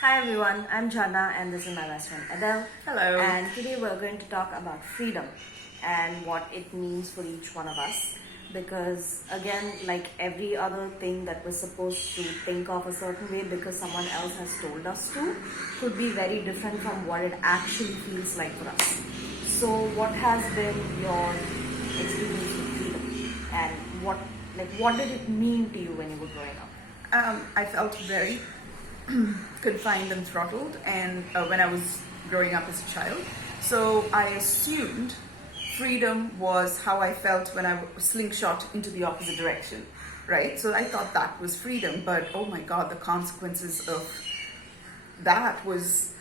Hi everyone, I'm Jana and this is my best friend Edel. Hello. And today we're going to talk about freedom and what it means for each one of us. Because again, like every other thing that we're supposed to think of a certain way because someone else has told us to, could be very different from what it actually feels like for us. So what has been your experience with freedom and what did it mean to you when you were growing up? I felt very confined and throttled, and when I was growing up as a child, so I assumed freedom was how I felt when I slingshot into the opposite direction, right? So I thought that was freedom, but oh my God, the consequences of that was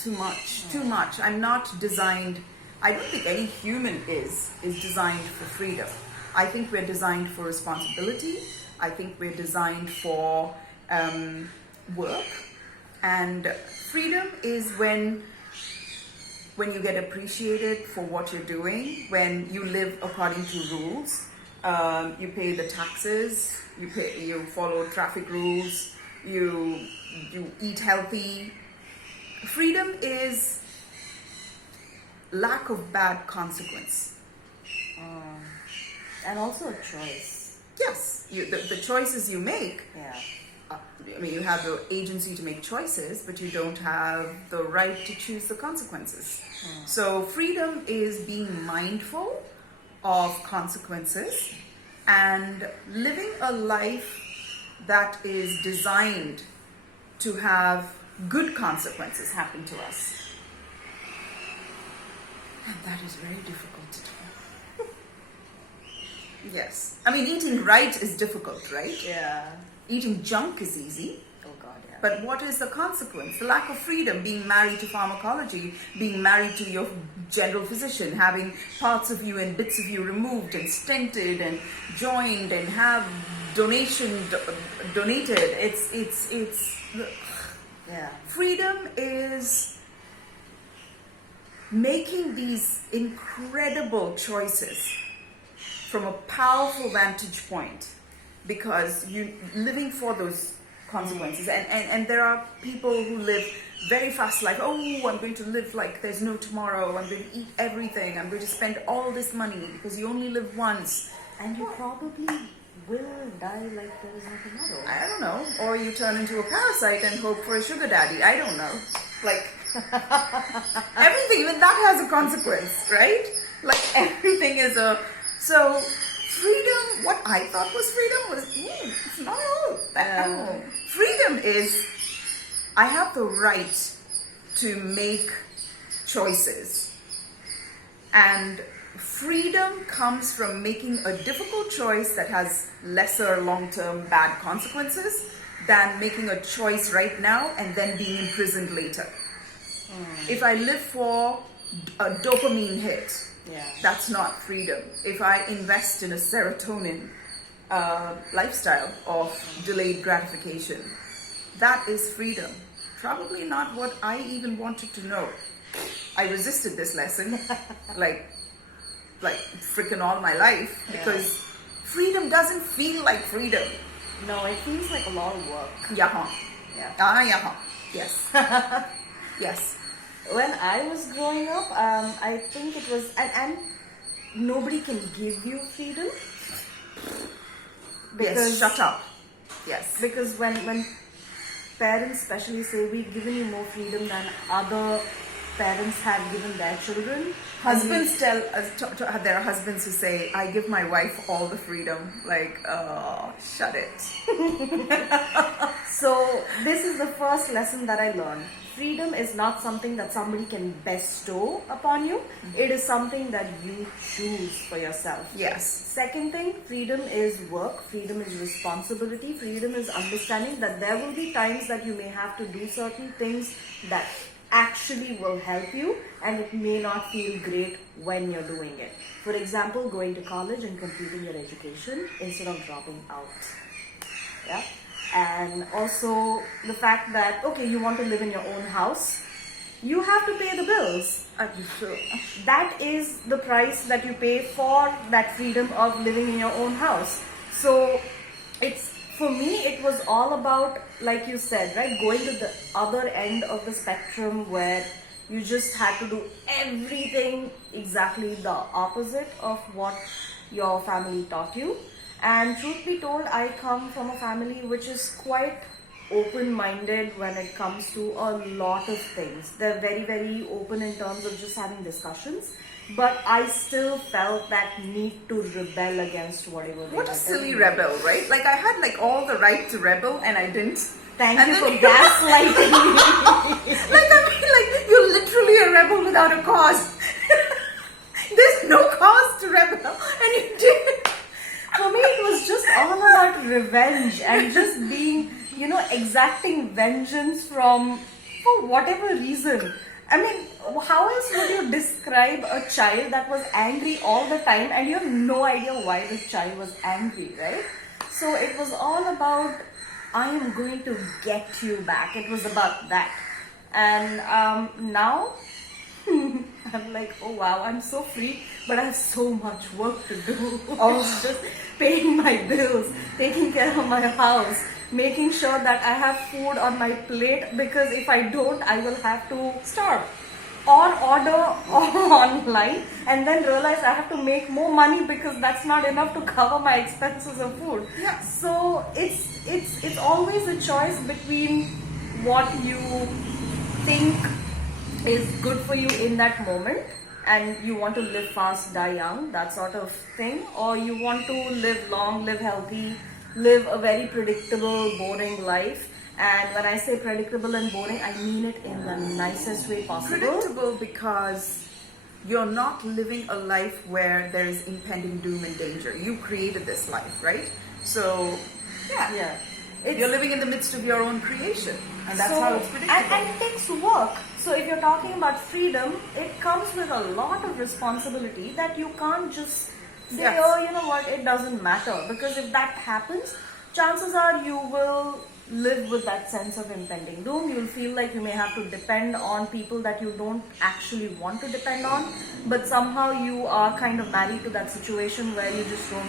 too much, too much. I'm not designed. I don't think any human is designed for freedom. I think we're designed for responsibility. I think we're designed for work, and freedom is when you get appreciated for what you're doing, when you live according to rules, you pay the taxes, you follow traffic rules, you eat healthy. Freedom is lack of bad consequence. And also a choice. Yes, the choices you make. Yeah. I mean, you have the agency to make choices, but you don't have the right to choose the consequences. So freedom is being mindful of consequences and living a life that is designed to have good consequences happen to us. And that is very difficult to do. Yes. I mean, eating right is difficult, right? Yeah. Eating junk is easy. Oh God, yeah. But what is the consequence? The lack of freedom, being married to pharmacology, being married to your general physician, having parts of you and bits of you removed and stented and joined and have donated. It's yeah. freedom is making these incredible choices from a powerful vantage point, because you living for those consequences, and there are people who live very fast life. Oh, I'm going to live like there's no tomorrow. I'm going to eat everything. I'm going to spend all this money because you only live once. And you probably will die like there is no tomorrow. I don't know. Or you turn into a parasite and hope for a sugar daddy. I don't know. Like everything, even that has a consequence, right? Like everything is a so. Freedom, what I thought was freedom was, it's not at all. Freedom is, I have the right to make choices. And freedom comes from making a difficult choice that has lesser long-term bad consequences than making a choice right now and then being imprisoned later. If I live for a dopamine hit, that's not freedom. If I invest in a serotonin lifestyle of delayed gratification, that is freedom. Probably not what I even wanted to know. I resisted this lesson like freaking all my life, because freedom doesn't feel like freedom. No, it feels like a lot of work. Yaha. Yeah. Yaha. Yes. Yes. When I was growing up, I think it was, and nobody can give you freedom. Yes, shut up. Yes. Because when parents especially say we've given you more freedom than other parents have given their children. Husbands tell us, there are husbands who say, I give my wife all the freedom. Like, shut it. So this is the first lesson that I learned. Freedom is not something that somebody can bestow upon you. It is something that you choose for yourself. Yes. Second thing, freedom is work. Freedom is responsibility. Freedom is understanding that there will be times that you may have to do certain things that actually will help you, and it may not feel great when you're doing it. For example, going to college and completing your education instead of dropping out. Yeah. And also the fact that, okay, you want to live in your own house, you have to pay the bills. That is the price that you pay for that freedom of living in your own house. So it's For me, it was all about, like you said, right, going to the other end of the spectrum where you just had to do everything exactly the opposite of what your family taught you. And truth be told, I come from a family which is quite open-minded when it comes to a lot of things. They're very, very open in terms of just having discussions. But I still felt that need to rebel against whatever they What were a silly telling me. rebel, right? Like I had like all the right to rebel and I didn't. Thank And you then for gaslighting me. Like I mean, like you're literally a rebel without a cause. There's no cause to rebel, and you did. For me, it was just all about revenge and just being, exacting vengeance for whatever reason. I mean, how else would you describe a child that was angry all the time and you have no idea why the child was angry, right? So it was all about, I am going to get you back. It was about that. And now, I'm like, oh wow, I'm so free, but I have so much work to do. Oh. It's just paying my bills, taking care of my house, making sure that I have food on my plate, because if I don't, I will have to starve or order online and then realize I have to make more money because that's not enough to cover my expenses of food. Yeah. So it's always a choice between what you think is good for you in that moment, and you want to live fast, die young, that sort of thing, or you want to live long, live healthy, live a very predictable, boring life. And when I say predictable and boring, I mean it in the nicest way possible. Predictable because you're not living a life where there is impending doom and danger. You created this life, right? So, Yeah. you're living in the midst of your own creation, and that's how it's predictable. And it takes work. So if you're talking about freedom, it comes with a lot of responsibility that you can't just say, Yes. oh, you know what, it doesn't matter. Because if that happens, chances are you will live with that sense of impending doom. You'll feel like you may have to depend on people that you don't actually want to depend on, but somehow you are kind of married to that situation where you just don't,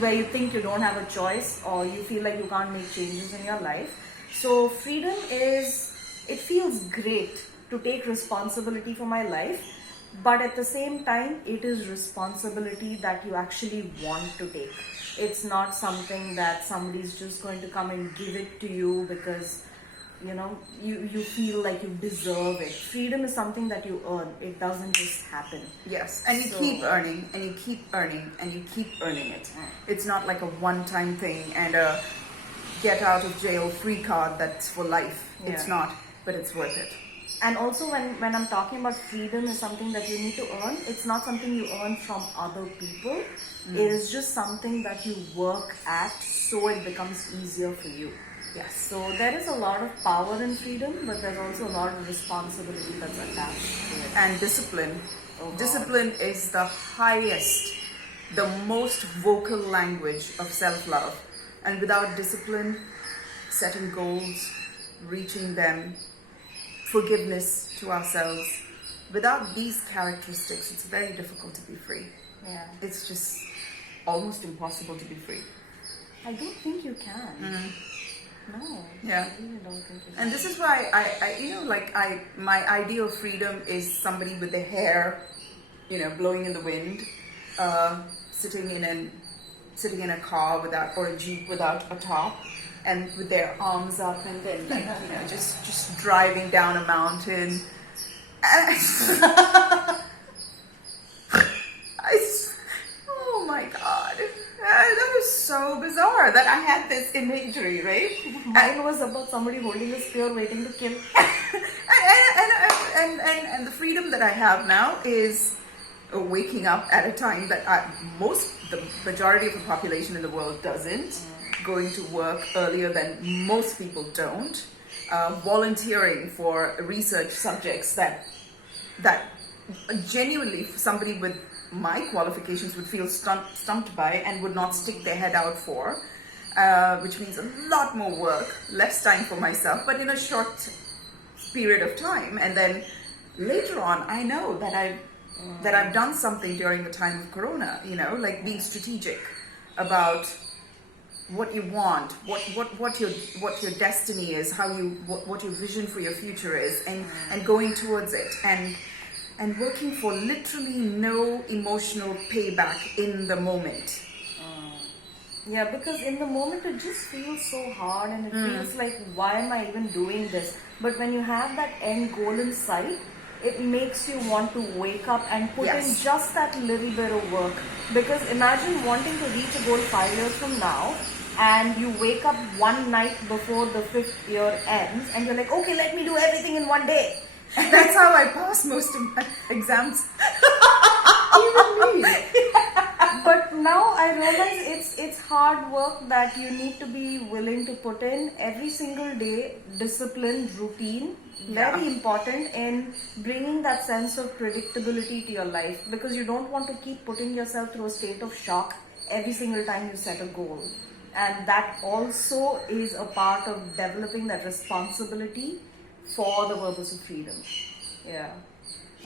where you think you don't have a choice, or you feel like you can't make changes in your life. So freedom it feels great to take responsibility for my life, but at the same time, it is responsibility that you actually want to take. It's not something that somebody's just going to come and give it to you because you feel like you deserve it. Freedom is something that you earn. It doesn't just happen. Yes, and you keep earning, and you keep earning, and you keep earning it. It's not like a one-time thing and a get-out-of-jail-free card that's for life. Yeah. It's not, but it's worth it. And also when I'm talking about freedom is something that you need to earn, it's not something you earn from other people. It is just something that you work at so it becomes easier for you. Yes. So there is a lot of power in freedom, but there's also a lot of responsibility that's attached to it. And discipline. Oh, God. Discipline is the highest, the most vocal language of self-love. And without discipline, setting goals, reaching them, forgiveness to ourselves, without these characteristics, it's very difficult to be free. Yeah. It's just almost impossible to be free. I don't think you can. No. Yeah. I really don't think you can. And this is why my idea of freedom is somebody with their hair, blowing in the wind, sitting in a car or a jeep without a top, and with their arms up, and then just driving down a mountain. Oh my God. That was so bizarre that I had this imagery, right? Mine was about somebody holding a spear waiting to kill. And the freedom that I have now is waking up at a time that the majority of the population in the world doesn't, going to work earlier than most people don't, volunteering for research subjects that genuinely somebody with my qualifications would feel stumped by and would not stick their head out for, which means a lot more work, less time for myself, but in a short period of time. And then later on, I know that I've done something during the time of Corona, like being strategic about what you want, what your destiny is, what your vision for your future is, and going towards it, and working for literally no emotional payback in the moment. Yeah, because in the moment it just feels so hard and it feels like, why am I even doing this? But when you have that end goal in sight, it makes you want to wake up and put in Yes. just that little bit of work. Because imagine wanting to reach a goal 5 years from now, and you wake up one night before the 5th year ends and you're like, okay, let me do everything in one day. That's how I pass most of my exams. Even me. But now I realize it's hard work that you need to be willing to put in every single day. Discipline, routine, very Yeah. important in bringing that sense of predictability to your life, because you don't want to keep putting yourself through a state of shock every single time you set a goal. And that also is a part of developing that responsibility for the purpose of freedom. Yeah.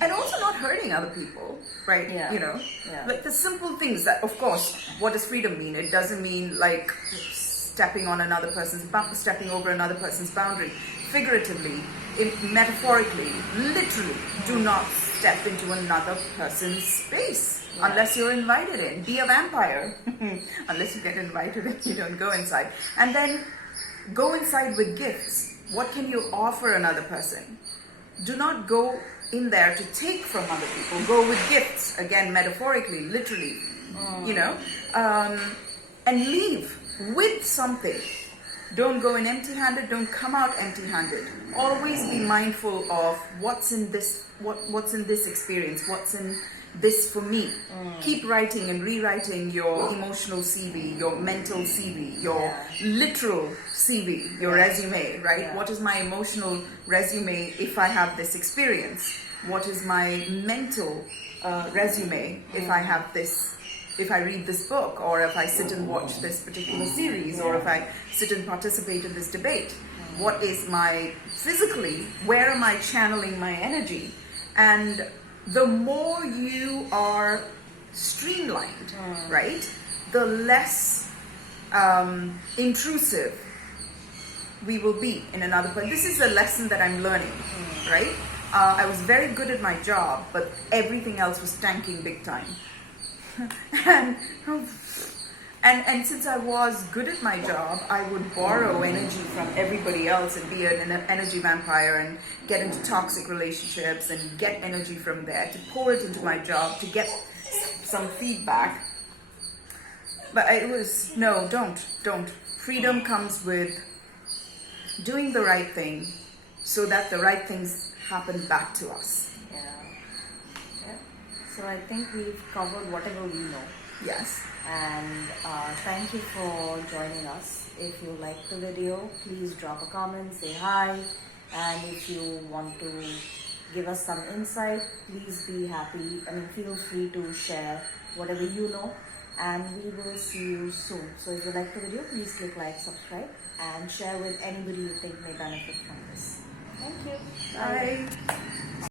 And also not hurting other people, right? Yeah. You know, Yeah. like the simple things that, of course, what does freedom mean? It doesn't mean like stepping over another person's boundary. Figuratively, metaphorically, literally, do not step into another person's space unless you're invited in. Be a vampire. Unless you get invited in, you don't go inside. And then go inside with gifts. What can you offer another person? Do not go in there to take from other people. Go with gifts, again, metaphorically, literally, you know, and leave with something. Don't go in empty-handed. Don't come out empty-handed. Always be mindful of what's in this experience. What's in this for me. Keep writing and rewriting your emotional CV, your mental CV, your literal CV, your resume, right? Yeah. What is my emotional resume if I have this experience? What is my mental resume if I have this, if I read this book, or if I sit and watch this particular series, or if I sit and participate in this debate? What is my physically, where am I channeling my energy? And the more you are streamlined, right, the less intrusive we will be in another person. This is a lesson that I'm learning, right? I was very good at my job, but everything else was tanking big time. And since I was good at my job, I would borrow energy from everybody else and be an energy vampire and get into toxic relationships and get energy from there to pour it into my job to get some feedback. But it was, no, don't. Freedom comes with doing the right thing so that the right things happen back to us. Yeah. So I think we've covered whatever we know. Yes. And thank you for joining us. If you liked the video, please drop a comment, say hi. And if you want to give us some insight, please be happy. Feel free to share whatever you know. And we will see you soon. So if you like the video, please click like, subscribe, and share with anybody you think may benefit from this. Thank you. Bye.